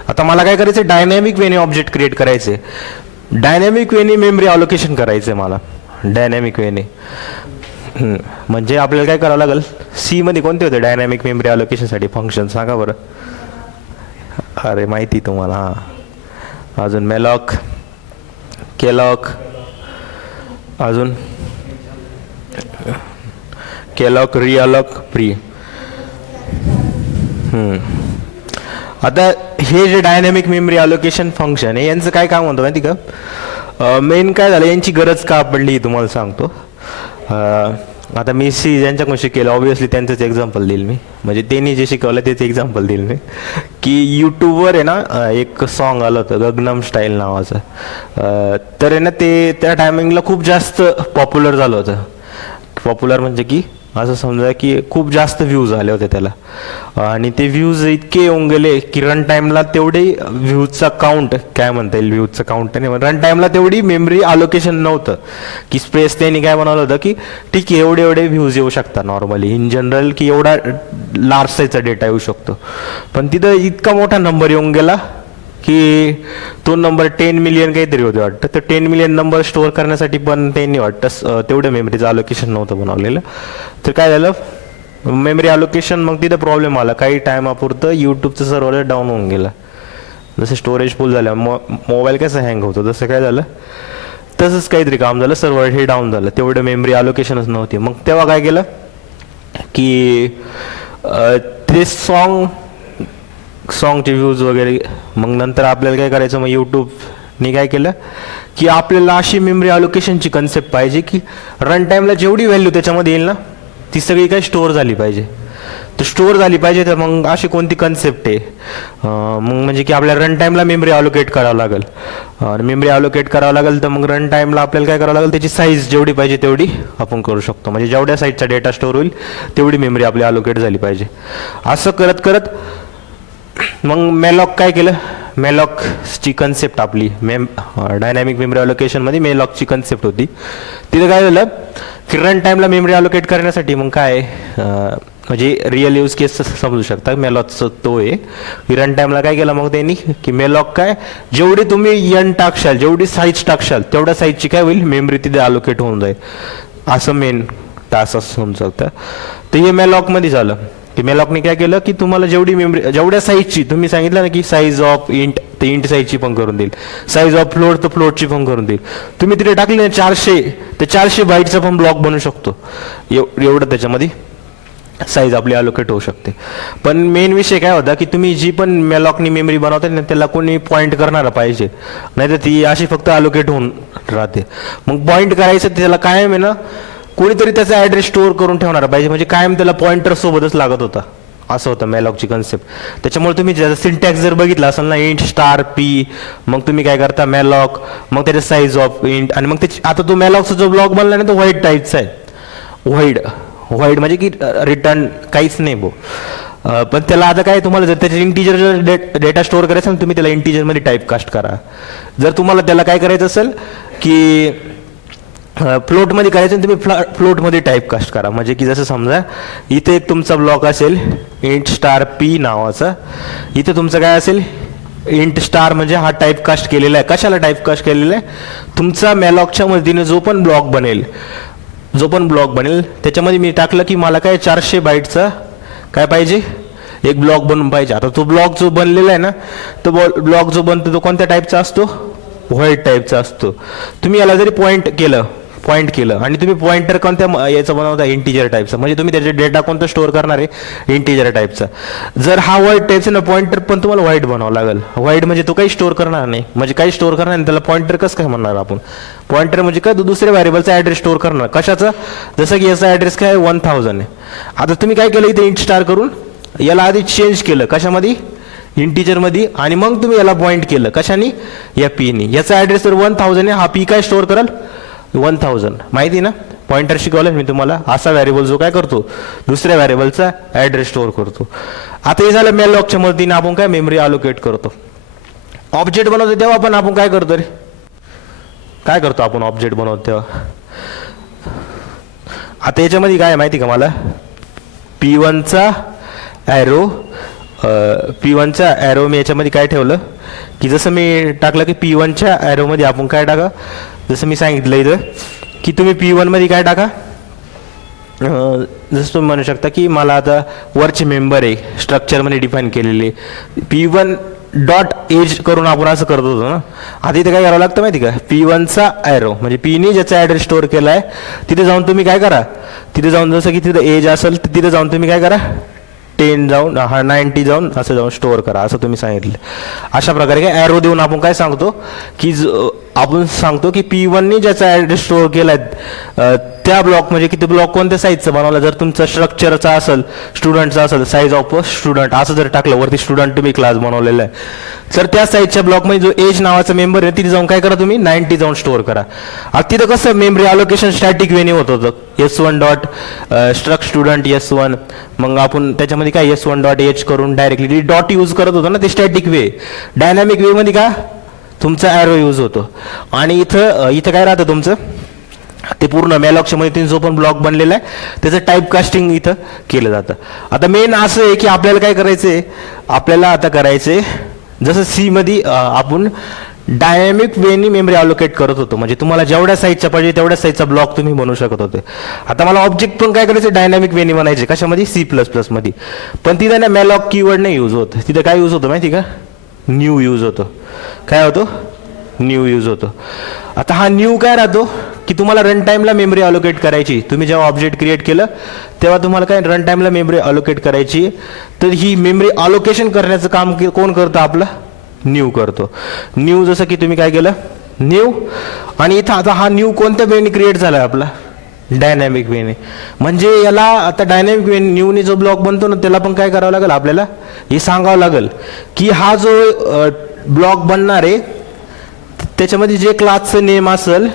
आता मला काय करायचं, डायनॅमिक वेने ऑब्जेक्ट क्रिएट करायचे. डायनॅमिक वेने मेमरी अलोकेशन करायचं मला, डायनॅमिक वेने. म्हणजे आपल्याला काय करावं लागेल, C मध्ये कोणते होते डायनॅमिक मेमरी अलोकेशनसाठी फंक्शन सांगा बरं. अरे माहिती तुम्हाला. हां, अजून मेलॉक, केलॉक, अजून केलॉक, रिअलॉक, प्री. आता हे जे डायनॅमिक मेमरी अलोकेशन फंक्शन आहे यांचं काय काम होतं माहिती का? मेन काय झालं, यांची गरज का पडली तुम्हाला सांगतो. आता मी ज्यांच्याकडून शिकेल ऑब्विसली त्यांचंच एक्झाम्पल देईल मी. म्हणजे त्यांनी जे शिकवलं तेच एक्झाम्पल देईल मी. की यूट्यूबवर आहे ना एक सॉन्ग आलं होतं गगनम स्टाईल नावाचं. तर आहे ना ते त्या टायमिंगला खूप जास्त पॉप्युलर झालं होतं. पॉप्युलर म्हणजे की असं समजा की खूप जास्त व्ह्यूज आले होते त्याला, आणि ते व्ह्यूज इतके येऊन गेले की रन टाईमला तेवढे व्ह्यूजचा काउंट, काय म्हणता येईल व्ह्यूजचा काउंट नाही, रन टाईमला तेवढी मेमरी अलोकेशन नव्हतं. की स्पेस त्यांनी काय बनवलं होतं की ठीक आहे एवढे एवढे व्ह्यूज येऊ शकतात नॉर्मली इन जनरल, की एवढा लार्ज साईजचा डेटा येऊ शकतो. पण तिथं इतका मोठा नंबर येऊन गेला की तो नंबर 10 मिलियन काहीतरी होते वाटतं. तर 10 मिलियन नंबर स्टोअर करण्यासाठी पण त्यांनी वाटतं तेवढं मेमरीचं अलोकेशन नव्हतं बनवलेलं. तर काय झालं, मेमरी अलोकेशन मग तिथं प्रॉब्लेम आला. काही टायमापुरतं यूट्यूबचं सर्व्हर डाऊन होऊन गेलं. जसं स्टोरेज फुल झालं, मोबाईल कसं हँग होतं तसं काय झालं, तसंच काहीतरी काम झालं, सर्व्हर हे डाऊन झालं. तेवढं मेमरी अलोकेशनच नव्हती. मग तेव्हा काय केलं की ते सॉन्गचे व्ह्यूज वगैरे, मग नंतर आपल्याला काय करायचं, मग यूट्यूबने काय केलं की आपल्याला अशी मेमरी अलोकेशनची कन्सेप्ट पाहिजे की रन टाईमला जेवढी व्हॅल्यू त्याच्यामध्ये येईल ना ती सगळी काय स्टोअर झाली पाहिजे. तर स्टोअर झाली पाहिजे, तर मग अशी कोणती कन्सेप्ट आहे, मग म्हणजे की आपल्याला रन टाईमला मेमरी अलोकेट करावं लागेल. आणि मेमरी अलोकेट करावं लागेल तर मग रन टाईमला आपल्याला काय करावं लागेल, त्याची साईज जेवढी पाहिजे तेवढी आपण करू शकतो. म्हणजे जेवढ्या साईजचा डेटा स्टोअर होईल तेवढी मेमरी आपली अलोकेट झाली पाहिजे. असं करत करत मग मेलॉक काय केलं, मेलॉकची कन्सेप्ट आपली डायनॅमिक मेमरी अलोकेशनमध्ये मेलॉकची कन्सेप्ट होती. तिथं काय झालं की रन टाईमला मेमरी अलोकेट करण्यासाठी मग काय म्हणजे रिअल यूज केस समजू शकता मेलॉकचं तो आहे की रन टाईमला काय केलं मग त्यांनी की मेलॉक काय जेवढी तुम्ही एन टाकशाल, जेवढी साईज टाकशाल तेवढ्या साईजची काय होईल मेमरी तिथे अलोकेट होऊन जाईल. असं मेन टास्क असं समजू शकतं. तर हे मेलॉकमध्ये झालं की मेलॉकने काय केलं की तुम्हाला जेवढी मेमरी, जेवढ्या साईजची तुम्ही सांगितलं ना की साईज ऑफ इंट, ते इंट साईजची पण करून देईल, साईज ऑफ फ्लोट तर फ्लोटची पण करून देईल. तुम्ही तिथे टाकले ना 400, तर 400 बाईटचा पण ब्लॉक बनू शकतो. एवढं त्याच्यामध्ये साईज आपली अलोकेट होऊ शकते. पण मेन विषय काय होता की तुम्ही जी पण मेलॉकनी मेमरी बनवता ना त्याला कोणी पॉईंट करणारा पाहिजे, नाही तर ती अशी फक्त अलोकेट होऊन राहते. मग पॉईंट करायचं त्याला कायम आहे ना कोणीतरी त्याचा ॲड्रेस स्टोअर करून ठेवणार पाहिजे, म्हणजे कायम त्याला पॉइंटर सोबतच लागत होता. असं होतं मेलॉकची कन्सेप्ट. त्याच्यामुळे तुम्ही ज्याचा सिंटॅक्स जर बघितला असेल ना इंट स्टार पी, मग तुम्ही काय करता मेलॉक, मग त्याच्या साईज ऑफ इंट, आणि मग त्याची आता तो मेलॉकचा जो ब्लॉक बनला ना तो व्हाईट टाईपचा आहे. व्हाईट म्हणजे की रिटर्न काहीच नाही भो. पण त्याला आता काय तुम्हाला जर त्याचे इंटिजर डेटा स्टोअर करायचा ना तुम्ही त्याला इंटिजरमध्ये टाईप कास्ट करा. जर तुम्हाला त्याला काय करायचं असेल की फ्लोटमध्ये करायचं तुम्ही फ्लोटमध्ये टाईप कास्ट करा. म्हणजे की जसं समजा इथे एक तुमचा ब्लॉक असेल इंट स्टार पी नावाचा, इथे तुमचं काय असेल इंट स्टार, म्हणजे हा टाईप कास्ट केलेला आहे. कशाला टाईप कास्ट केलेला आहे, तुमचा मेलॉकच्या मदतीने जो पण ब्लॉक बनेल त्याच्यामध्ये मी टाकलं की मला काय 400 बाईटचा काय पाहिजे एक ब्लॉक बनवून पाहिजे. आता तो ब्लॉक जो बनलेला आहे ना तो ब्लॉक जो बनतो तो कोणत्या टाईपचा असतो, व्हाईट टाईपचा असतो. तुम्ही याला जरी पॉईंट केलं आणि तुम्ही पॉइंटर कोणत्या याचं बनवता इंटिजर टाईपचा, म्हणजे तुम्ही त्याचे डेटा कोणता स्टोअर करणार आहे इंटिजर टाईपचा. जर हा व्हाईट टाईपचा ना पॉइंटर पण तुम्हाला व्हाईट बनावं लागेल. व्हाईट म्हणजे तो काही स्टोअर करणार नाही, म्हणजे काही स्टोअर करणार नाही त्याला पॉइंटर कसं काय म्हणणार आपण. पॉइंटर म्हणजे काय दुसऱ्या व्हेरिएबलचा ॲड्रेस स्टोअर करणार. कशाचा, जसं की याचा ॲड्रेस काय 1000 आहे. आता तुम्ही काय केलं इथे इंट स्टार करून याला आधी चेंज केलं कशामध्ये इंटिजरमध्ये, आणि मग तुम्ही याला पॉईंट केलं कशाने या पीनी. याचा ॲड्रेस तर 1000 आहे, हा पी काय स्टोअर कराल 1000. माहिती ना पॉइंटर शिकवलं मी तुम्हाला. असा व्हेरिएबल जो काय करतो दुसऱ्या व्हेरिएबलचा ॲड्रेस स्टोअर करतो. आता हे झालं मेलॉकच्या मदतीने आपण काय मेमरी अलोकेट करतो. ऑब्जेक्ट बनवतो तेव्हा पण आपण काय करतो रे, काय करतो आपण ऑब्जेक्ट बनवतो तेव्हा. आता याच्यामध्ये काय माहिती का मला, P1चा ॲरो मी याच्यामध्ये काय ठेवलं की जसं मी टाकलं की P1च्या ॲरोमध्ये आपण काय टाका, जसं मी सांगितलं इथं की तुम्ही P1 मध्ये काय टाका, जसं तुम्ही म्हणू शकता की मला आता वरचे मेंबर आहे स्ट्रक्चरमध्ये डिफाईन केलेले P1 डॉट एज करून आपण असं करत होतो ना. आता इथे काय करावं लागतं माहिती का, P1चा ॲरो म्हणजे पीने ज्याचा ॲड्रेस स्टोअर केला आहे तिथे जाऊन तुम्ही काय करा, तिथे जाऊन जसं की तिथं एज असेल तर तिथे जाऊन तुम्ही काय करा 10 जाऊन 90 जाऊन असं जाऊन स्टोअर करा असं तुम्ही सांगितलं. अशा प्रकारे काय ॲरो देऊन आपण काय सांगतो की आपण सांगतो की P1नी ज्याचा ॲड्रेस स्टोअर केलाय त्या ब्लॉक म्हणजे किती ब्लॉक कोणत्या साईजचा बनवला, जर तुमचा स्ट्रक्चरचा असेल, स्टुडंटचा असेल, साईज ऑफ स्टुडंट असं जर टाकलं वरती स्टुडंट तुम्ही क्लास बनवलेला आहे, तर त्या साईजच्या ब्लॉकमध्ये जो एज नावाचा मेंबर आहे तिथे जाऊन काय करा तुम्ही 90 जाऊन स्टोअर करा. आता तिथं कसं मेमरी अलोकेशन स्टॅटिक वेनी होत होतं, S1 dot struct student S1, मग आपण त्याच्यामध्ये काय S1 डॉट एच करून डायरेक्टली डॉट यूज करत होतो ना, ते स्टॅटिक वे. डायनॅमिक वे मध्ये का तुमचा ॲरो यूज होतो. आणि इथं काय राहतं तुमचं, ते पूर्ण मॅलॉकच्या मध्ये जो पण ब्लॉक बनलेला आहे त्याचं टाईप कास्टिंग इथं केलं जातं. आता मेन असं आहे की आपल्याला काय करायचंय, आपल्याला आता करायचंय जसं सी मध्ये आपण डायनॅमिक वेनी मेमरी अलोकेट करत होतो, म्हणजे तुम्हाला जेवढ्या साईजचा पाहिजे तेवढ्या साईजचा ब्लॉक तुम्ही बनवू शकत होते. आता मला ऑब्जेक्ट पण काय करायचं डायनॅमिक वेनी बनायचे कशामध्ये, C++ मध्ये. पण तिथं ना मॅलॉक कीवर्ड नाही यूज होत, तिथं काय यूज होतं माहिती का, न्यू यूज होतो. काय होतो, न्यू यूज होतो. आता हा न्यू काय राहतो की तुम्हाला रन टाईमला मेमरी अलोकेट करायची, तुम्ही जेव्हा ऑब्जेक्ट क्रिएट केलं तेव्हा तुम्हाला काय रन टाईमला मेमरी अलोकेट करायची, तर ही मेमरी अलोकेशन करण्याचं काम कोण करतं, आपलं न्यू करतो. न्यू जसं की तुम्ही काय केलं न्यू, आणि इथं आता हा न्यू कोणत्या वेने क्रिएट झाला आपला, डायनॅमिक वेने. म्हणजे याला आता डायनॅमिक वे न्यूने जो ब्लॉक बनतो ना त्याला पण काय करावं लागेल आपल्याला, हे सांगावं लागेल की हा जो ब्लॉक बनणार आहे त्याच्यामध्ये जे क्लासचं नेम असेल,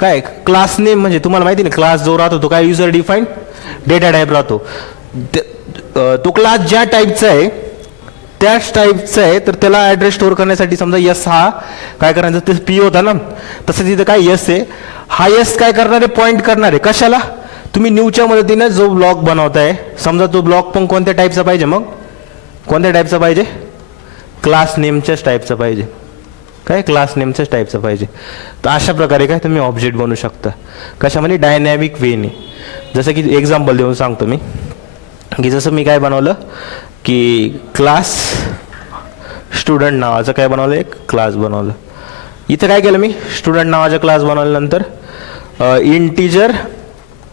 काय क्लास नेम म्हणजे तुम्हाला माहिती ना क्लास जो राहतो तो काय युजर डिफाईन डेटा टाईप राहतो. तो क्लास ज्या टाईपचा आहे त्याच टाईपचा आहे, तर त्याला ॲड्रेस स्टोअर करण्यासाठी समजा यस हा काय करायचं, ते पी होता ना, तसं तिथं काय यस आहे, हा यस काय करणार आहे, पॉईंट करणार आहे कशाला, तुम्ही न्यूच्या मदतीने जो ब्लॉक बनवताय, समजा तो ब्लॉक पण कोणत्या टाईपचा पाहिजे, मग कोणत्या टाईपचा पाहिजे, क्लास नेमच्याच टाईपचा पाहिजे, काय क्लास नेमच्याच टाईपचा पाहिजे. तर अशा प्रकारे काय तुम्ही ऑब्जेक्ट बनवू शकता कशामध्ये, डायनॅमिक वेने. जसं की एक्झाम्पल देऊन सांगतो मी, की जसं मी काय बनवलं की क्लास स्टुडंट नावाचं काय बनवलं, एक क्लास बनवलं. इथं काय केलं मी, स्टुडंट नावाचा क्लास बनवल्यानंतर इंटिजर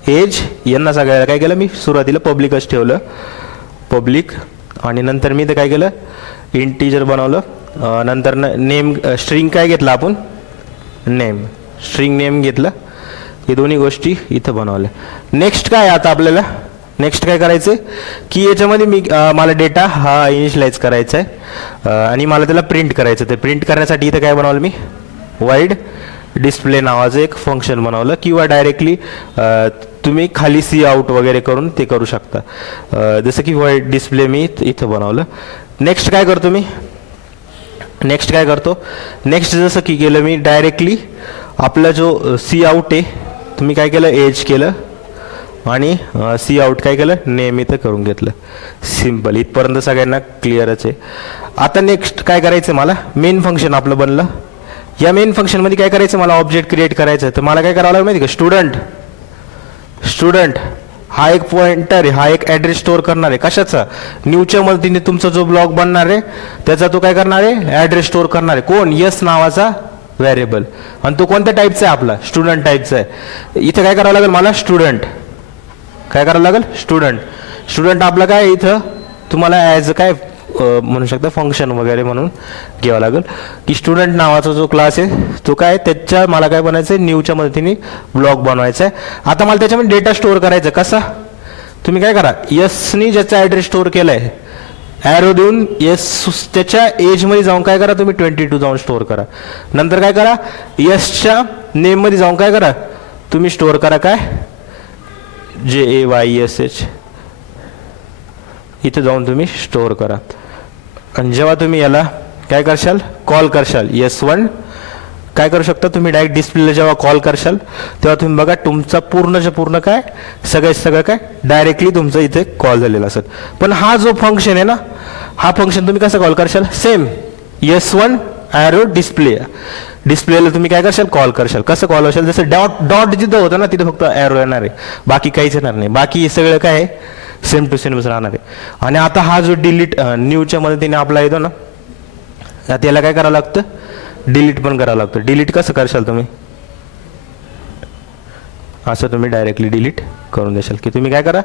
एज यांना सगळ्याला काय केलं मी सुरुवातीला पब्लिकच ठेवलं, पब्लिक. आणि नंतर मी इथं काय केलं इंटिजर बनवलं, नंतर नेम स्ट्रिंग काय घेतलं आपण, नेम स्ट्रिंग नेम घेतलं. हे दोन्ही गोष्टी इथं बनवल्या. नेक्स्ट काय आता आपल्याला, नेक्स्ट काय करायचं आहे की याच्यामध्ये मला डेटा हा इनिशियलाइज करायचा आहे आणि मला त्याला प्रिंट करायचं. ते प्रिंट करण्यासाठी इथं काय बनवलं मी, वाईड डिस्प्ले नावाचं एक फंक्शन बनवलं, किंवा डायरेक्टली तुम्ही खाली सी आउट वगैरे करून ते करू शकता. जसं की वाईड डिस्प्ले मी इथं बनवलं. नेक्स्ट काय करतो मी, नेक्स्ट काय करतो, नेक्स्ट जसं की केलं मी डायरेक्टली आपला जो सी आउट आहे तुम्ही काय केलं एज केलं आणि सी आउट काय केलं नेम इथं करून घेतलं. सिम्पल, इथपर्यंत सगळ्यांना क्लिअरच आहे. आता नेक्स्ट काय करायचं, मला मेन फंक्शन आपलं बनलं. या मेन फंक्शनमध्ये काय करायचं, मला ऑब्जेक्ट क्रिएट करायचं आहे. तर मला काय करावं लागेल माहिती का, स्टुडंट स्टुडंट हा एक पॉइंटर आहे, हा एक ॲड्रेस स्टोअर करणार आहे कशाचा, न्यूच्या मदतीने तुमचा जो ब्लॉक बनणार आहे त्याचा तो काय करणार आहे, ॲड्रेस स्टोअर करणार आहे. कोण, यस नावाचा व्हेरिएबल. आणि तो कोणत्या टाईपचा आहे, आपला स्टुडंट टाईपचा आहे. इथं काय करावं लागेल मला, स्टुडंट काय करावं लागेल, स्टुडंट. स्टुडंट आपला काय इथं तुम्हाला ॲज काय म्हणू शकता फंक्शन वगैरे म्हणून घ्यावं लागेल की स्टुडंट नावाचा जो क्लास आहे तो काय त्याच्या मला काय बनायचं आहे, न्यूच्या मदतीने ब्लॉक बनवायचा आहे. आता मला त्याच्यामध्ये डेटा स्टोअर करायचा कसा, तुम्ही काय करा, यसनी ज्याचा ॲड्रेस स्टोअर केला आहे ॲरो देऊन यस त्याच्या एजमध्ये जाऊन काय करा तुम्ही 22 जाऊन स्टोअर करा. नंतर काय करा, यसच्या नेममध्ये जाऊन काय करा तुम्ही स्टोअर करा काय JAYSH, इथं जाऊन तुम्ही स्टोअर करा. आणि जेव्हा तुम्ही याला काय करशाल, कॉल करशाल S1 काय करू शकता तुम्ही, डायरेक्ट डिस्प्लेला जेव्हा कॉल करशाल तेव्हा तुम्ही बघा तुमचा पूर्णच्या पूर्ण काय सगळं काय डायरेक्टली तुमचं इथे कॉल झालेला असेल. पण हा जो फंक्शन आहे ना, हा फंक्शन तुम्ही कसं कॉल करशाल, सेम S1 ॲरो डिस्प्ले, डिस्प्लेला तुम्ही काय करशाल कॉल करशाल. कसं कॉल होशाल, जसं डॉट जिथं होतं ना तिथं फक्त ॲरो येणार आहे, बाकी काहीच येणार नाही. बाकी सगळं काय आहे सेम टू सेमच राहणार आहे. आणि आता हा जो डिलीट न्यूच्या मदतीने आपला येतो ना, त्याला काय करावं लागतं, डिलीट पण करावं लागतं. डिलीट कसं करशाल तुम्ही, असं तुम्ही डायरेक्टली डिलीट करून देशाल की तुम्ही काय करा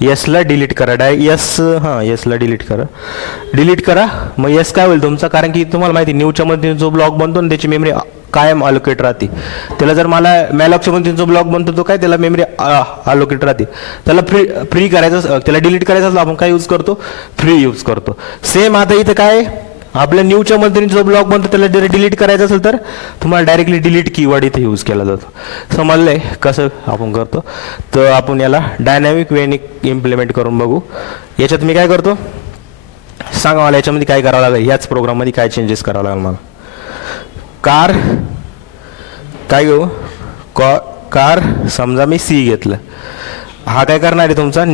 यसला डिलीट करा यसला डिलीट करा मग यस काय होईल तुमचा कारण की तुम्हाला माहिती न्यूच्या मधून जो ब्लॉक बनतो ना त्याची मेमरी कायम अलोकेट राहते त्याला जर मला मॅलॉकच्या मधून जो ब्लॉक बनतो तो काय त्याला मेमरी अलोकेट राहते त्याला फ्री करायचं त्याला डिलीट करायचं असलं आपण काय यूज करतो फ्री यूज करतो सेम आता इथं काय आपल्या न्यूच्या मधून जो ब्लॉक बनतो त्याला जर डिलीट करायचं असेल तर तुम्हाला डायरेक्टली डिलीट कीवर्ड इथे यूज केला जातो समजलंय कसं आपण करतो तर आपण याला डायनॅमिक वेने इम्प्लिमेंट करून बघू याच्यात मी काय करतो सांगा मला याच्यामध्ये काय करावं लागेल याच प्रोग्राममध्ये काय चेंजेस करावं लागेल मला कार काय घेऊ कार समजा मी सी घेतलं हा काय करणार आहे तुमचा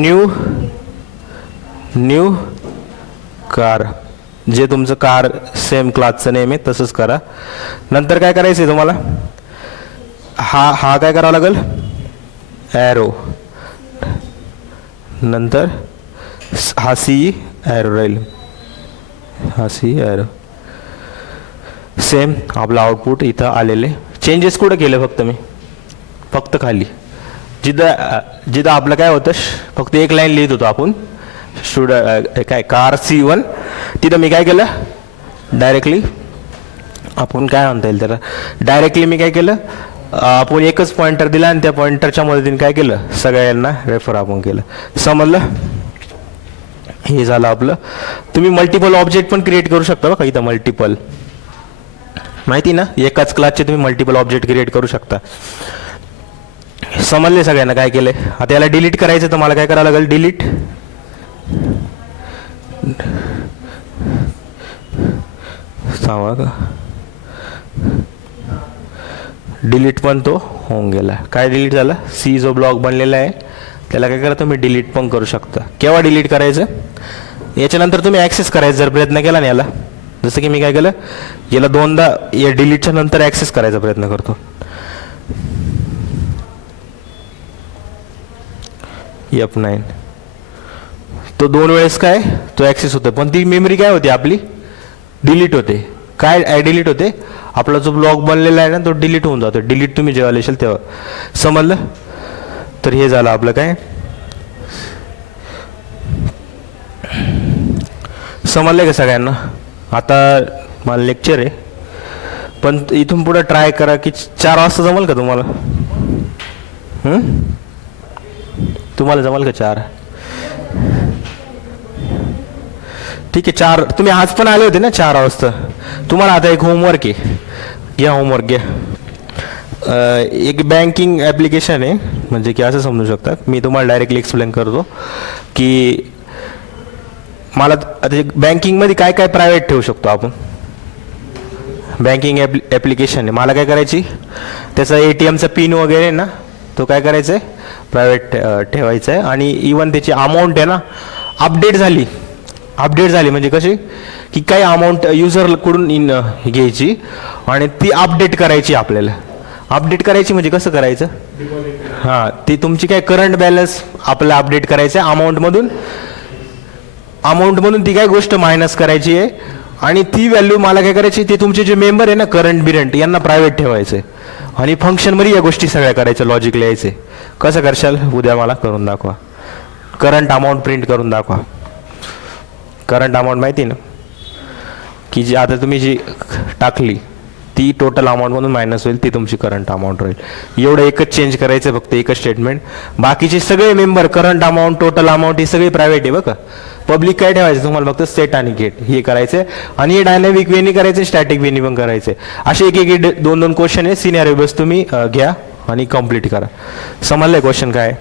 न्यू कार जे तुमचं कार सेम क्लासचं नेम आहे तसंच करा नंतर काय करायचं आहे तुम्हाला हा काय करावं लागेल ॲरो नंतर हा सी ॲरो राहील हा सी ॲरो सेम आपलं आउटपुट इथं आलेले चेंजेस कुठं केले फक्त खाली जिथं आपलं काय होतं फक्त एक लाईन लिहित होतो आपण काय कार C1 तिथं मी काय केलं डायरेक्टली आपण काय म्हणता येईल त्याला डायरेक्टली मी काय केलं आपण एकच पॉइंटर दिला आणि त्या पॉइंटरच्या मदतीने काय केलं सगळ्यांना रेफर आपण केलं समजलं हे झालं आपलं तुम्ही मल्टिपल ऑब्जेक्ट पण क्रिएट करू शकता बघा इथं मल्टिपल माहिती ना एकाच क्लासचे तुम्ही मल्टिपल ऑब्जेक्ट क्रिएट करू शकता समजले सगळ्यांना काय केलंय आता याला डिलीट करायचं तर मला काय करावं लागेल डिलीट सांगा का डिलीट पण तो होऊन गेला काय डिलीट झाला सी जो ब्लॉक बनलेला आहे त्याला काय करा तुम्ही डिलीट पण करू शकता केव्हा डिलीट करायचं याच्यानंतर तुम्ही ॲक्सेस करायचा जर प्रयत्न केला ना याला जसं की मी काय केलं याला दोनदा या डिलीटच्या नंतर ॲक्सेस करायचा प्रयत्न करतो F9 तो दोन वेळेस काय तो ॲक्सेस होतो पण ती मेमरी काय होते आपली डिलीट होते काय डिलीट होते आपला जो ब्लॉक बनलेला आहे ना तो डिलीट होऊन जातो डिलीट तुम्ही जेव्हा लिहाल तेव्हा समजलं तर हे झालं आपलं काय समजलं का सगळ्यांना आता मला लेक्चर आहे पण इथून पुढे ट्राय करा की 4 वाजता जमल का तुम्हाला तुम्हाला जमल का 4 ठीक आहे 4 तुम्ही आज पण आले होते ना 4 वाजता तुम्हाला आता एक होमवर्क आहे घ्या होमवर्क घ्या एक बँकिंग ॲप्लिकेशन आहे म्हणजे की असं समजू शकता मी तुम्हाला डायरेक्टली एक्सप्लेन करतो की मला आता बँकिंगमध्ये काय काय प्रायव्हेट ठेवू शकतो आपण बँकिंग ॲप्लिकेशन आहे मला काय करायची त्याचा ATMचा पिन वगैरे ना तो काय करायचा आहे प्रायव्हेट ठेवायचा आहे आणि इवन त्याची अमाऊंट आहे ना अपडेट झाली म्हणजे कशी की काही अमाऊंट युजरकडून घ्यायची आणि ती अपडेट करायची आपल्याला अपडेट करायची म्हणजे कसं करायचं हां ती तुमची काय करंट बॅलन्स आपल्याला अपडेट करायचं आहे अमाऊंटमधून ती काय गोष्ट मायनस करायची आहे आणि ती व्हॅल्यू मला काय करायची ते तुमचे जे मेंबर आहे ना करंट बिरंट यांना प्रायव्हेट ठेवायचं आहे आणि फंक्शनमध्ये या गोष्टी सगळ्या करायच्या लॉजिक लिहायचे कसं करशाल उद्या मला करून दाखवा करंट अमाऊंट प्रिंट करून दाखवा करंट अमाऊंट माहिती ना की जी आता तुम्ही जी टाकली ती टोटल अमाऊंटमधून मायनस होईल ती तुमची करंट अमाऊंट राहील एवढं एकच चेंज करायचं फक्त एकच स्टेटमेंट बाकीचे सगळे member current amount total amount हे सगळे प्रायव्हेट आहे बघा पब्लिक काय ठेवायचं तुम्हाला फक्त सेट आणि गेट हे करायचं आणि हे डायनॅमिक वेनी करायचे स्टॅटिक वेनी पण करायचे असे एक 2 क्वेश्चन आहे सिनॅरिओ बस तुम्ही घ्या आणि कम्प्लीट करा समजलंय क्वेश्चन काय